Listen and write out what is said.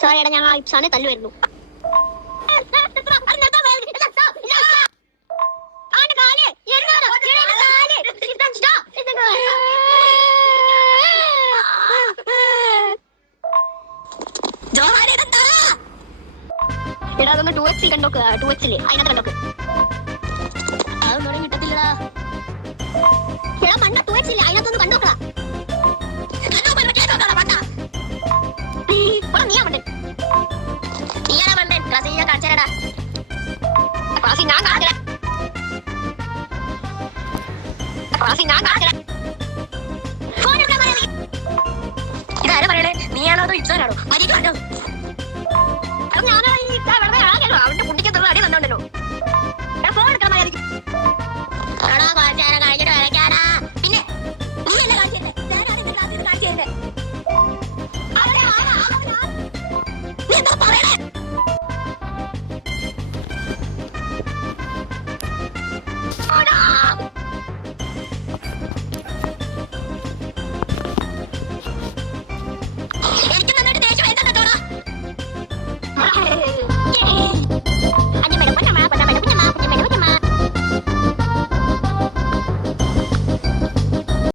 സോറിയടാ, ഞാൻ ഇപ്സാനെ തല്ലു വരുന്നു. എടാ അതൊന്ന് 2x കണ്ടോക്ക്, 2x അതിനകത്ത് കണ്ടോക്ക്. അതൊന്നും കിട്ടത്തില്ലടാ. എടാ മണ്ട 2x അതിനകത്തൊന്ന് കണ്ടോക്കടാ. നീയാ മണ്ടൻ, നീയാടാ മണ്ടൻ. ക്ലാസ്സിൽ ഞാൻ കാണിച്ചേരാടാ, ക്ലാസ്സിൽ ഞാൻ കാണിച്ചേരാ, ക്ലാസ്സിൽ ഞാൻ കാണിച്ചേരാ. ഇതാരാ പറയണേ? നീയാണോ അതോ ഇപ്സാനാണോ? ഞാനാ